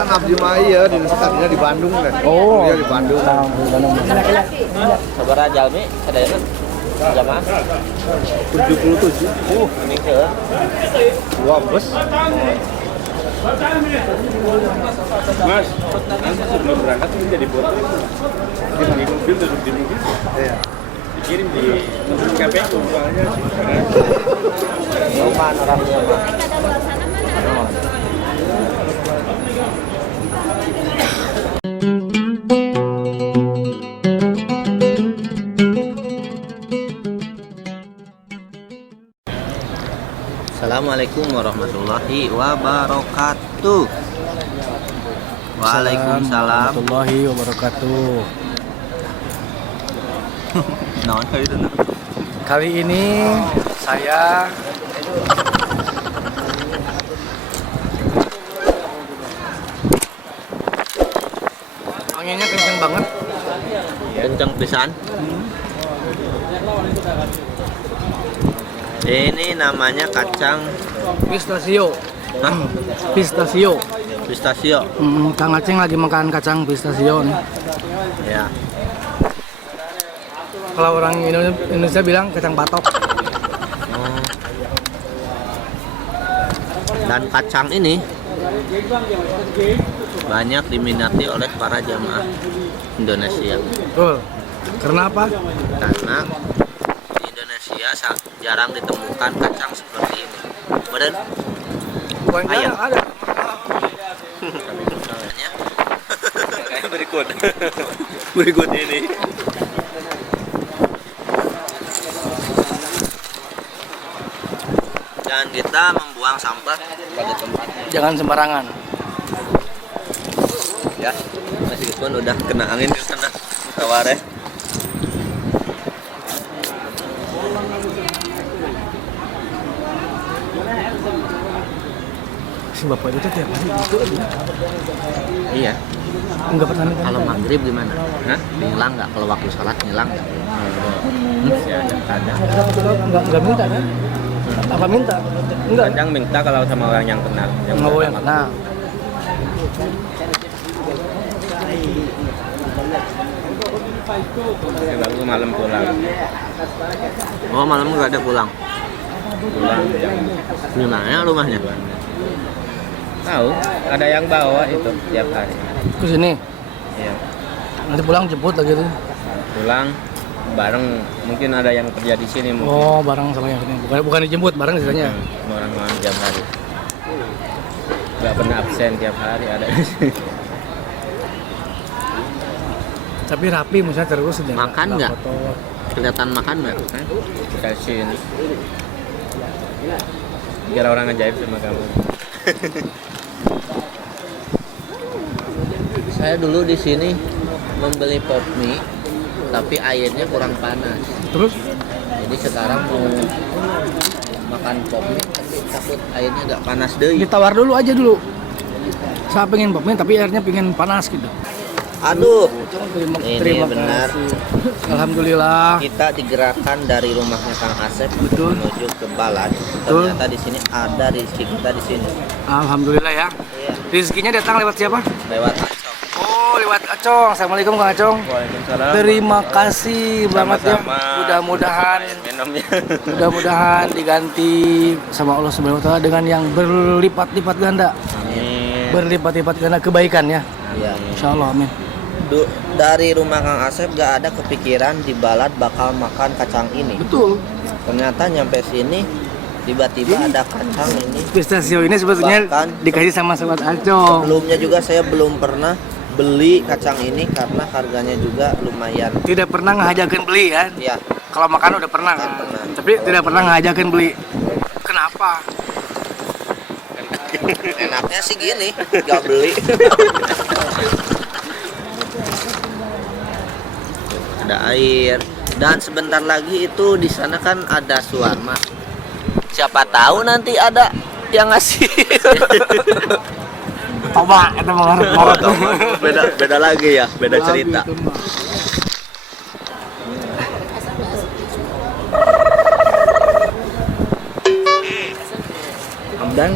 Biasa ngabdi mah ieu di tadinya di Bandung deh. Oh. Iya di Bandung. Di Bandung. Sabaraha jalmi sadayana jamaah 77. ini ke Dua bus. Mas, nanti sebelum berangkat ini jadi foto di mobil duduk di mobil Iya. dikirim di KPU soalnya rumah orangnya mah. Assalamualaikum warahmatullahi wabarakatuh. Waalaikumsalam. warahmatullahi wabarakatuh. Naon kali itu nah? Kali ini saya anginnya kenceng banget. Kenceng pisan. Ini namanya kacang Pistachio. Hah? Pistachio. Pistachio. Kang Aceng lagi makan kacang pistachio nih. Ya. Kalau orang Indonesia bilang kacang patok. Oh. Dan kacang ini banyak diminati oleh para jamaah Indonesia. Betul. Karena apa? Karena di Indonesia jarang ditemukan kacang seperti ini. Bener? Bukan Ayam. jarang, ada. Kayak berikut ini. Dan kita membuang sampah pada tempatnya. Jangan sembarangan. Ya, meskipun udah kena angin di sana kaware. Si bapak itu tiap hari gitu aja. Iya. Enggak pernah minta. Kalau maghrib gimana? Hah? Ngilang nggak? Kalau waktu sholat ngilang nggak? kadang Enggak minta kan? Apa minta? Enggak. kadang minta kalau sama orang yang kenal Enggak yang kenal. ya, baru malam pulang Oh, malam nggak ada pulang. jam Di mana rumahnya? tahu ada yang bawa itu tiap hari Ke sini. iya Nanti pulang jemput lagi tuh. pulang bareng mungkin ada yang kerja di sini mungkin Oh, bareng sama yang ini. Bukan dijemput, bareng istilahnya. orang-orang tiap hari nggak pernah absen tiap hari ada di sini. Tapi rapi misalnya terus aja. Makan nggak? Foto. Kelihatan makan nggak? Dikasih ini biar orang ajaib sama kamu. Saya dulu di sini membeli pop mie, tapi airnya kurang panas. Terus Jadi sekarang mau makan pop mie, tapi takut airnya nggak panas deh. ditawar dulu aja dulu. Saya pengen pop mie tapi airnya pengen panas gitu. Aduh, Terima ini benar. kasih. Alhamdulillah. Kita digerakkan dari rumahnya Kang Asep Betul. menuju ke Balad. Betul. Ternyata di sini ada rezeki kita di sini. Alhamdulillah ya. Iya, Rezekinya datang lewat siapa? lewat Acong. Oh, lewat Acong. Assalamualaikum Kang Acong. Waalaikumsalam. Terima kasih banget ya. Sama-sama. Mudah-mudahan Minumnya. mudah-mudahan diganti sama Allah Subhanahu wa taala dengan yang berlipat-lipat ganda. Amin. Berlipat-lipat ganda kebaikan ya. Iya. Insyaallah amin. Dari rumah Kang Asep gak ada kepikiran di Balad bakal makan kacang ini. Betul. Ternyata nyampe sini tiba-tiba ada kacang ini. Pistachio ini sebetulnya Bahkan- dikasih sama sobat Acong. Sebelumnya juga saya belum pernah beli kacang ini karena harganya juga lumayan. Tidak pernah ngajakin beli kan? Ya, Kalau makan udah pernah kan? Pernah. Tapi tidak pernah ngajakin beli. Kenapa? enaknya sih gini, gak beli. Ada air dan sebentar lagi itu di sana kan ada shawarma. Siapa tahu nanti ada yang ngasih. Coba, itu mengarut-ngarut. Beda lagi ya, beda cerita. Gitu, mah. Dan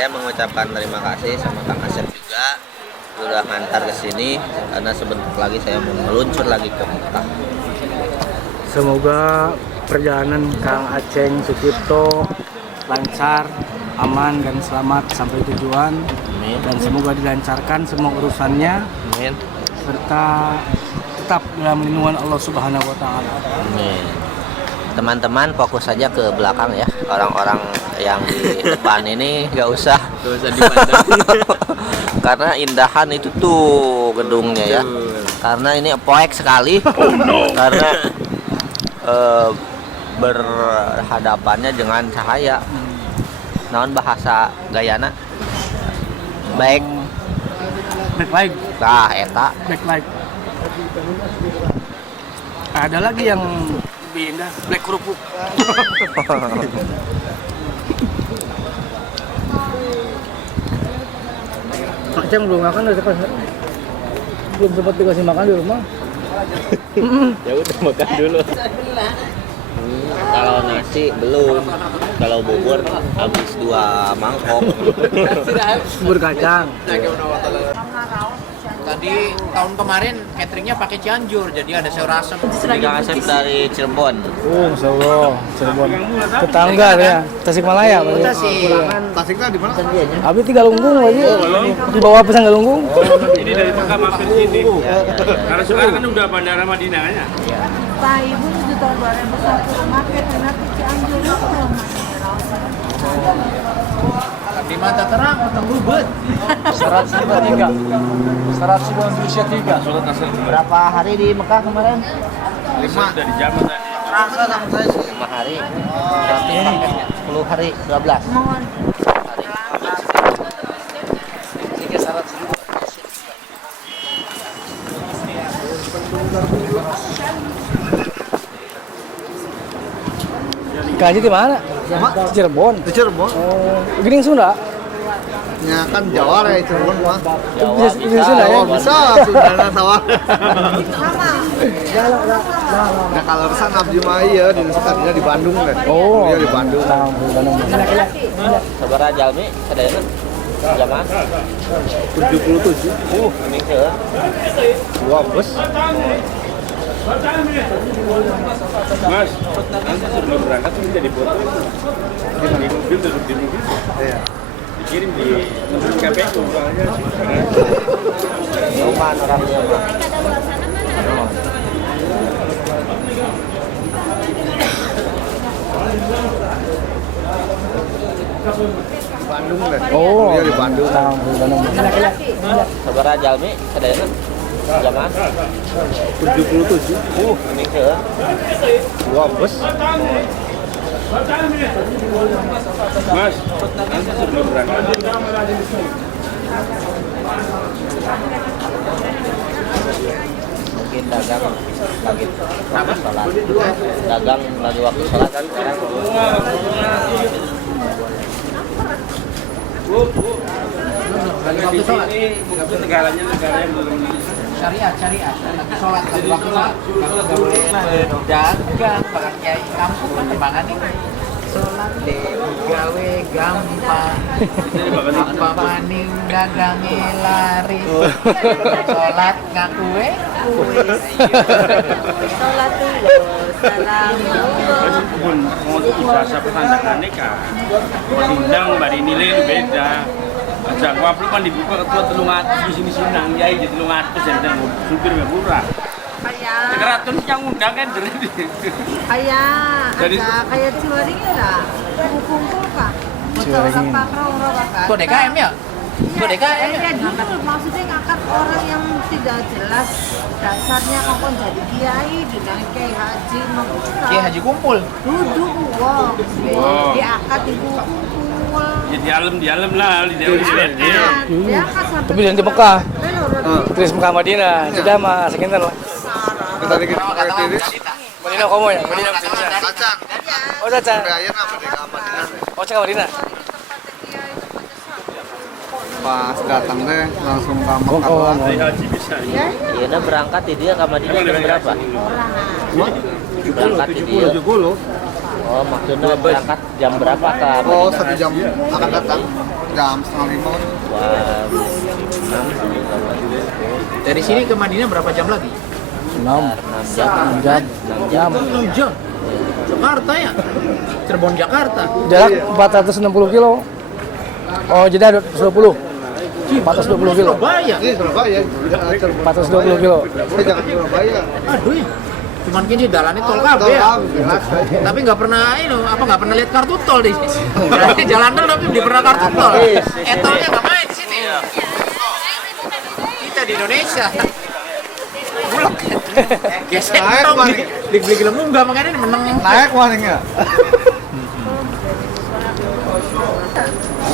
saya mengucapkan terima kasih sama Kang Asep juga sudah ngantar ke sini karena sebentar lagi saya mau meluncur lagi ke Mekah. Semoga perjalanan Kang Aceng Sucipto lancar, aman dan selamat sampai tujuan. Amin. Dan semoga dilancarkan semua urusannya Amin. serta tetap dalam lindungan Allah Subhanahu wa taala. Amin. Teman-teman fokus saja ke belakang ya. Orang-orang yang di depan ini gak usah dipandang. Karena indahan itu tuh gedungnya ya. Karena ini poek sekali. Karena berhadapannya dengan cahaya. Naon bahasa Gayana? Baik. Backlight, Nah, eta. backlight. Ada lagi yang lebih indah, black kerupuk. Aceng belum makan, belum sempat dikasih makan di rumah. Ya udah makan dulu. Kalau nasi belum, kalau bubur habis 2 mangkok. Bubur kacang. Tadi tahun kemarin cateringnya pakai Cianjur, jadi ada sayur asem. Kang Asep dari Cirebon. Oh, Masya Allah, Cirebon. Tetangga ya, Tasikmalaya. Tasiknya di mana? Abi 3 lunggung lagi. Di bawah pesan Galunggung. Ini dari Mekah mampir sini. Karena sekarang kan udah Bandara Madinahnya. Pak Ibu itu tahun 2001 pakai ternak Cianjur itu Di mata terang, mata rubet. 193. Sholat asar juga. Berapa hari di Mekah kemarin? 5. Udah dijamin tadi. Rasa sama saya sih. 5 hari. Berarti paketnya 10 hari, 12 mohon hari. Kaji di mana? Di Cirebon. Di Cirebon. Oh, Gening Sunda. Ya kan Jawa ya Cirebon mah. Jawa Bisa bisa. ya? Oh, bisa Sundana sawah. sama Nah kalau resan abdi mah iya di tadinya di Bandung kan. Oh, Iya di Bandung. Sabar aja Jalmi, sadayana. Jamaah 77. ini ke. Dua bus. Mas, nanti sebelum berangkat ini jadi foto di mobil, duduk di mobil, Iya. dikirim di KPU soalnya Rumah orangnya mah. Di Bandung kan. Oh, Iya di Bandung. Sabar aja Jalmi, sadayana. Jamaah 77. ini ke. Dua bus. Mas, nanti sebelum berangkat Mungkin dagang lagi sholat. Dagang lagi waktu sholat kan sekarang. di sini mungkin negaranya negara yang belum Syariat. Lagi sholat, lagi waktu sholat. Nggak boleh dagang, bahkan kiai kampung perkembangan ini. Sholat deh, gawe gampang. Apa maning dagangi lari. Sholat ngakue. sholat dulu salam pun mau ijazah pertandaan nikah tindang bari nilai itu beda aja gua perlu kan dibuka ketua 300 di sini senang yai jadi 300 dan supir murah kayak Keratun yang undang kan jadi kayak Ciwaring lah kumpul kah motor apa kerong kan Tuh DKM ya? Tuh DKM ya? ya justru maksudnya ngangkat orang yang tidak jelas dasarnya kapan jadi kiai dengan kiai haji membuka Kiai Haji kumpul. duduk Wow. diangkat ibu kumpul ya di alam lah di Dewi diangkat sampai Tapi yang di Mekah. Belok, Turis Mekah Madinah. Sudah mah sekitar lah. Kita dikit pakai tiris. Madinah komo ya, Madinah bisa. Kacang. Oh, Caca. Raya apa di Madinah. Oh, Caca Madinah. Pas datang deh langsung ke Oh, Mekah. Dari haji bisa Iya, nah berangkat di dia ke Madinah jam berapa? Berangkat di dia. 70. Oh, maksudnya berangkat jam berapa Kak? Oh, 1 jam akan datang. Jam setengah 5. Wah, 6 Dari sini ke Madinah berapa jam lagi? 6 jam. jam. 6 jam. Jakarta ya? Cirebon Jakarta. Jarak 460 kilo. Oh, jadi ada 20. 420 kilo. Surabaya. Ini Surabaya. 420 kilo. Saya jangan di Surabaya. Aduh ya. Cuman kini jalannya tol KB ya. Jelas. Tapi nggak pernah nggak pernah lihat kartu tol di sini. Berarti jalan tol tapi belum pernah kartu tol. Tolnya nggak main di sini. Kita di Indonesia. Bulog. Gesek Naik, dong. Bang. Beli gelem nggak makanya menang. Naik warningnya.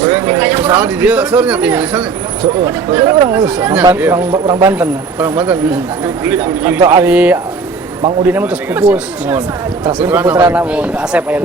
Misalnya di dia surnya di Indonesia. Ini orang lulus, orang Banten. Orang Banten. Untuk hari Bang Udin itu terus pupus. Terus ini putra namun Asep aya.